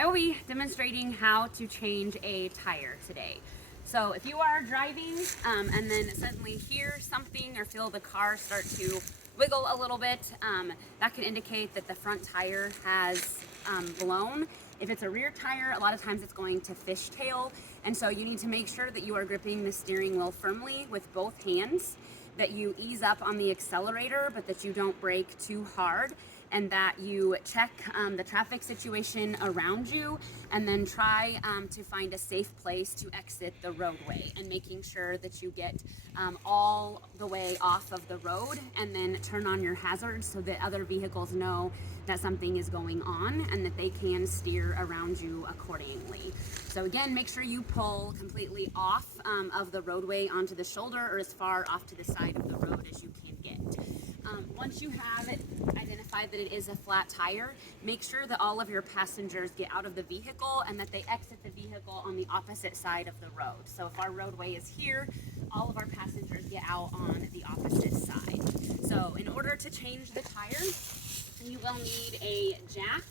I will be demonstrating how to change a tire today. So if you are driving and then suddenly hear something or feel the car start to wiggle a little bit, that can indicate that the front tire has blown. If it's a rear tire, a lot of times it's going to fishtail, and so you need to make sure that you are gripping the steering wheel firmly with both hands, that you ease up on the accelerator, but that you don't brake too hard, and that you check the traffic situation around you, and then try to find a safe place to exit the roadway, and making sure that you get all the way off of the road, and then turn on your hazards so that other vehicles know that something is going on and that they can steer around you accordingly. So again, make sure you pull completely off of the roadway onto the shoulder, or as far off to the side of the road as you can get. Once you have identified that it is a flat tire, make sure that all of your passengers get out of the vehicle and that they exit the vehicle on the opposite side of the road. So if our roadway is here, all of our passengers get out on the opposite side. So in order to change the tire, you will need a jack,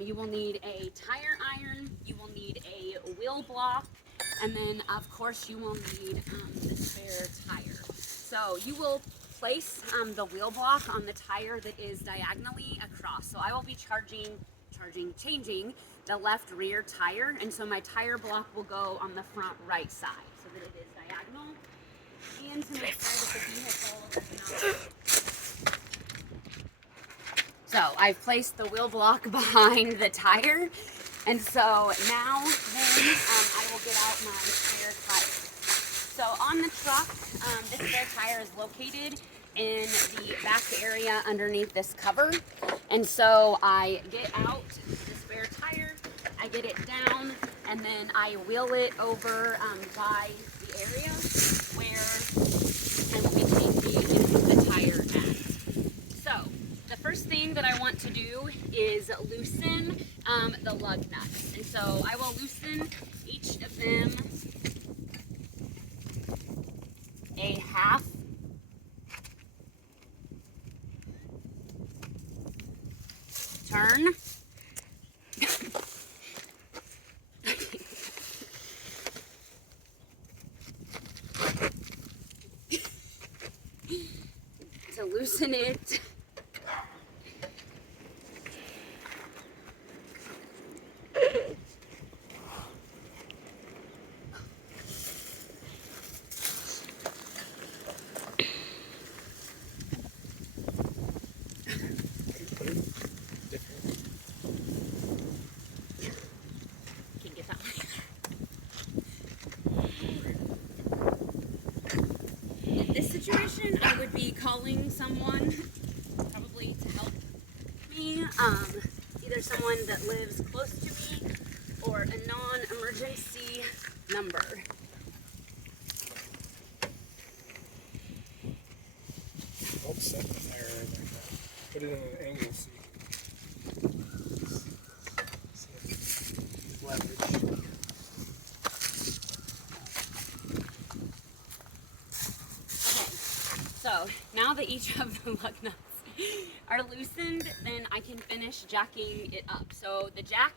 you will need a tire iron, you will need a wheel block, and then of course you will need the spare tire. So you will place the wheel block on the tire that is diagonally across. So I will be changing the left rear tire, and so my tire block will go on the front right side so that it is diagonal, and to make sure that the vehicle does not. So I've placed the wheel block behind the tire, and so now then I will get out my spare tire. So on the truck, this spare tire is located in the back area underneath this cover, and so I get out the spare tire, I get it down, and then I wheel it over by the area where I will be changing the tire at. So the first thing that I want to do is loosen the lug nuts. And so I will loosen each of them a half. Turn. To loosen it. Can't get that one. In this situation, I would be calling someone probably to help me, either someone that lives close to me or a non-emergency number. Help set the tire right like that. Put it in an angle so you can leverage. So now that each of the lug nuts are loosened, then I can finish jacking it up. So the jack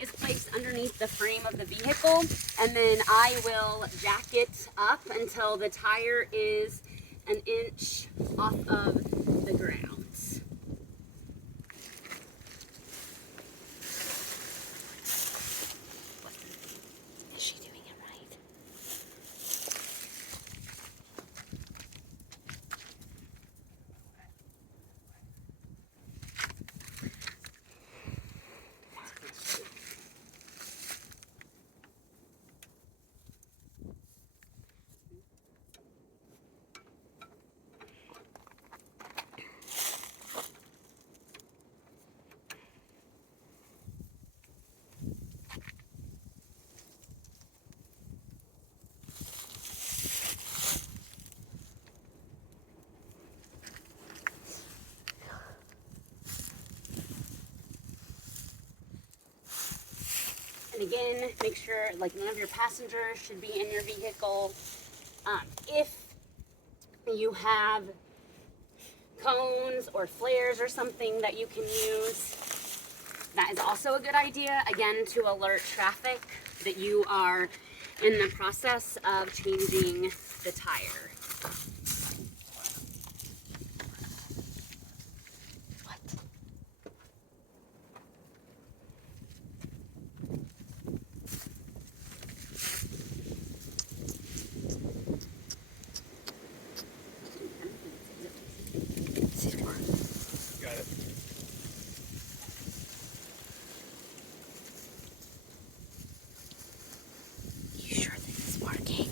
is placed underneath the frame of the vehicle, and then I will jack it up until the tire is an inch off of the ground. Is she doing it right? And again, make sure like none of your passengers should be in your vehicle. If you have cones or flares or something that you can use, That is also a good idea, again, to alert traffic that you are in the process of changing the tire. Got it. You sure this is working?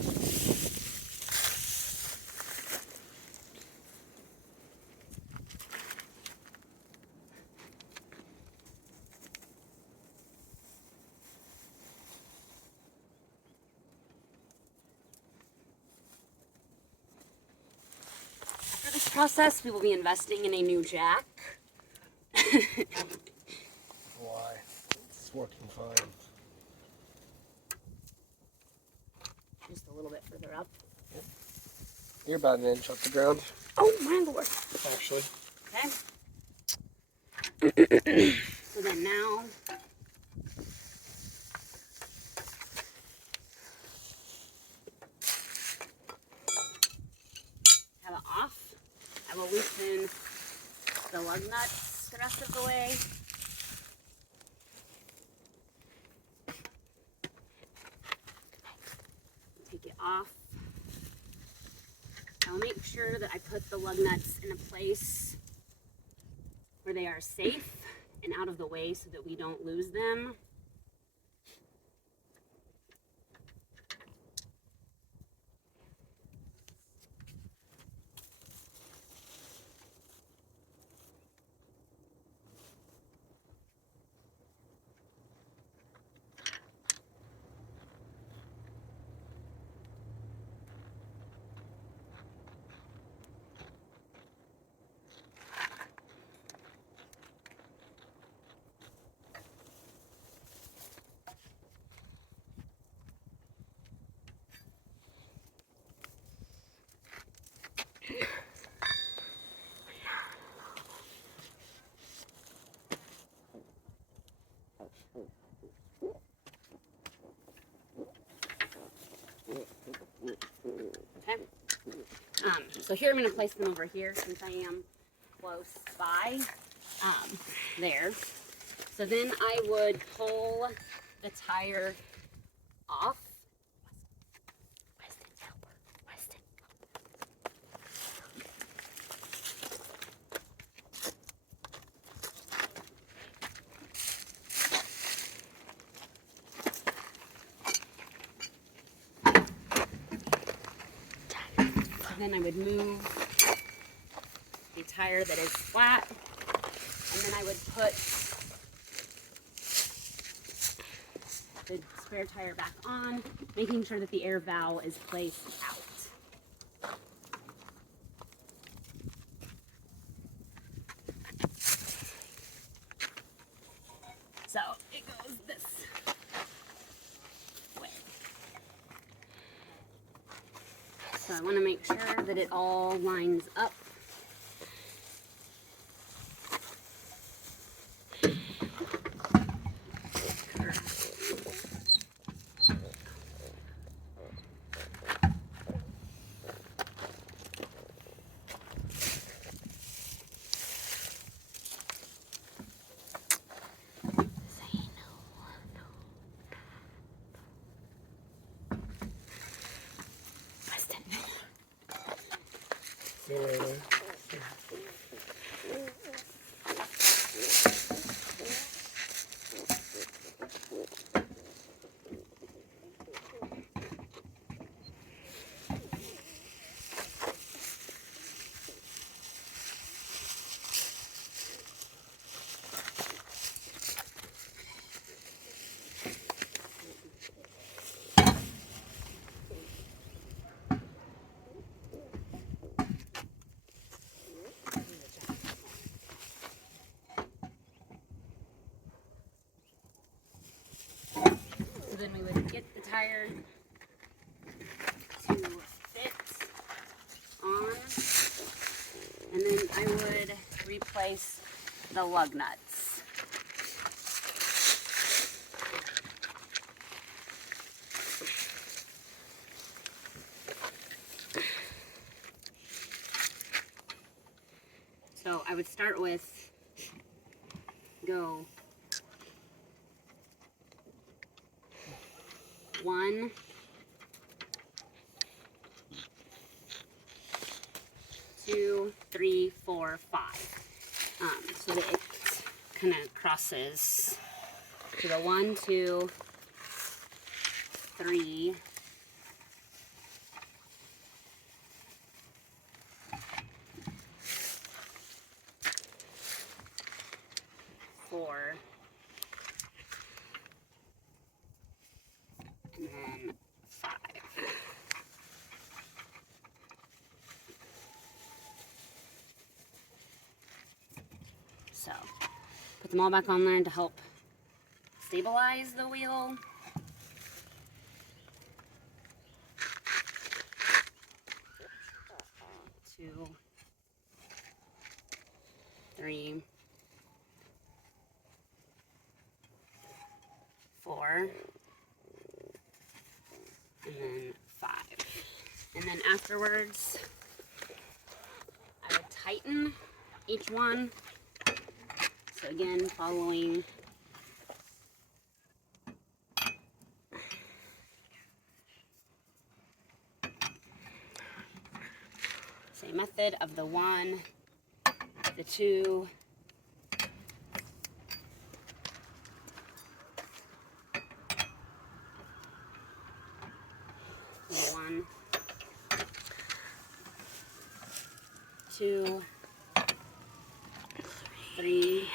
After this process, we will be investing in a new jack. Why? It's working fine. Just a little bit further up. You're about an inch off the ground, Oh my lord. actually. Okay. So then now, have it off. I will loosen the lug nuts the rest of the way. Take it off. I'll make sure that I put the lug nuts in a place where they are safe and out of the way so that we don't lose them. Okay. So here I'm going to place them over here since I am close by. There. So then I would pull the tire off. Then I would move the tire that is flat, and then I would put the spare tire back on, making sure that the air valve is placed out. So it goes this way. So I want to make sure that it all lines up. Then we would get the tire to fit on, and then I would replace the lug nuts. would start with go 1, 2, 3, 4, 5. So that it kind of crosses. So the 1, 2, 3, 4, and then 5. So, put them all back on there to help stabilize the wheel. 2, 3, 4, and then 5. And then afterwards, I would tighten each one. So again, following same method of the 1, the 2, the 1, 2, 3,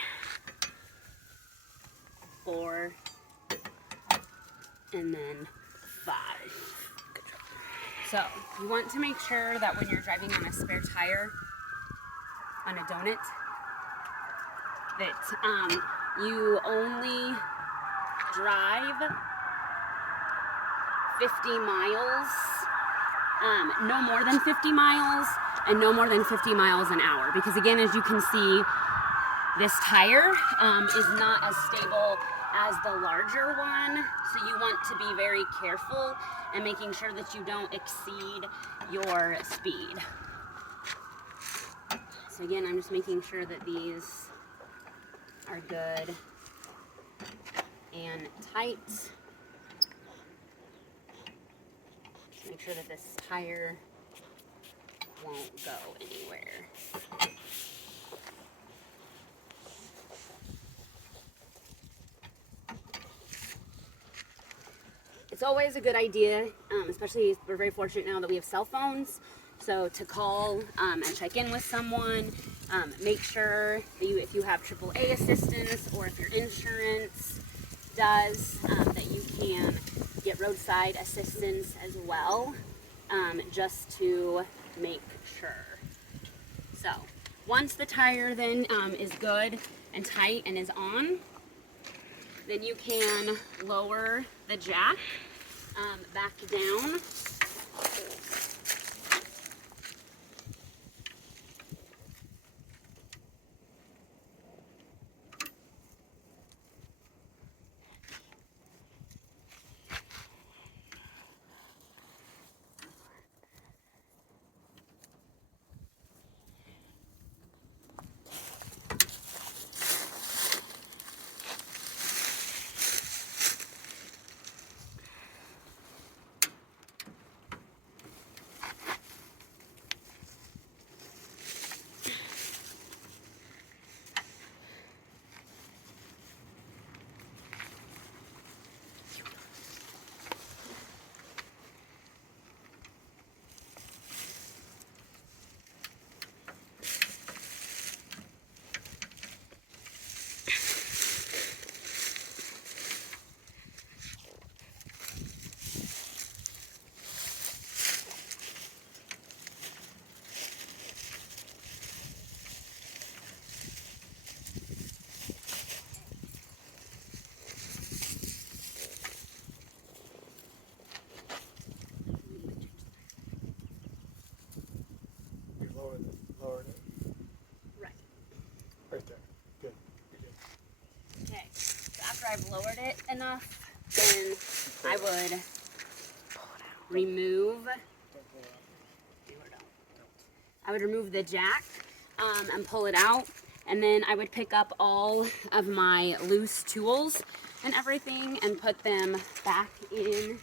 4, and then 5. So you want to make sure that when you're driving on a spare tire, on a donut, that you only drive 50 miles, no more than 50 miles, and no more than 50 miles an hour. Because again, as you can see, this tire is not as stable as the larger one, so you want to be very careful and making sure that you don't exceed your speed. So again, I'm just making sure that these are good and tight. Make sure that this tire won't go anywhere. It's always a good idea, especially we're very fortunate now that we have cell phones, so to call and check in with someone, make sure that if you have AAA assistance or if your insurance does, that you can get roadside assistance as well, just to make sure. So once the tire then is good and tight and is on, then you can lower the jack back down. Lowered it. Right. Right there. Good. You're good. Okay. So after I've lowered it enough, then I would remove. Don't pull it out. I would remove the jack and pull it out. And then I would pick up all of my loose tools and everything and put them back in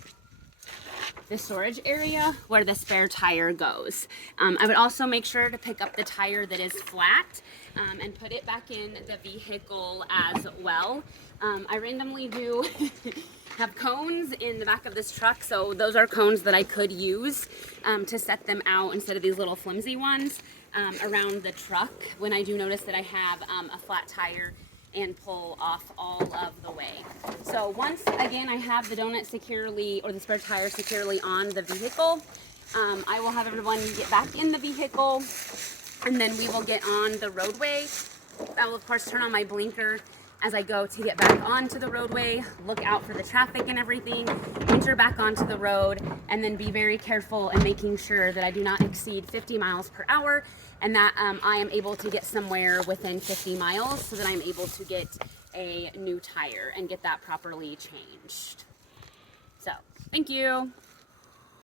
the storage area where the spare tire goes. I would also make sure to pick up the tire that is flat and put it back in the vehicle as well. I randomly do have cones in the back of this truck, so those are cones that I could use to set them out instead of these little flimsy ones around the truck when I do notice that I have a flat tire and pull off all of the way. So once again I have the donut securely, or the spare tire securely on the vehicle, I will have everyone get back in the vehicle, and then we will get on the roadway. I will of course turn on my blinker as I go to get back onto the roadway, look out for the traffic and everything, enter back onto the road, and then be very careful in making sure that I do not exceed 50 miles per hour and that I am able to get somewhere within 50 miles so that I'm able to get a new tire and get that properly changed. So, thank you.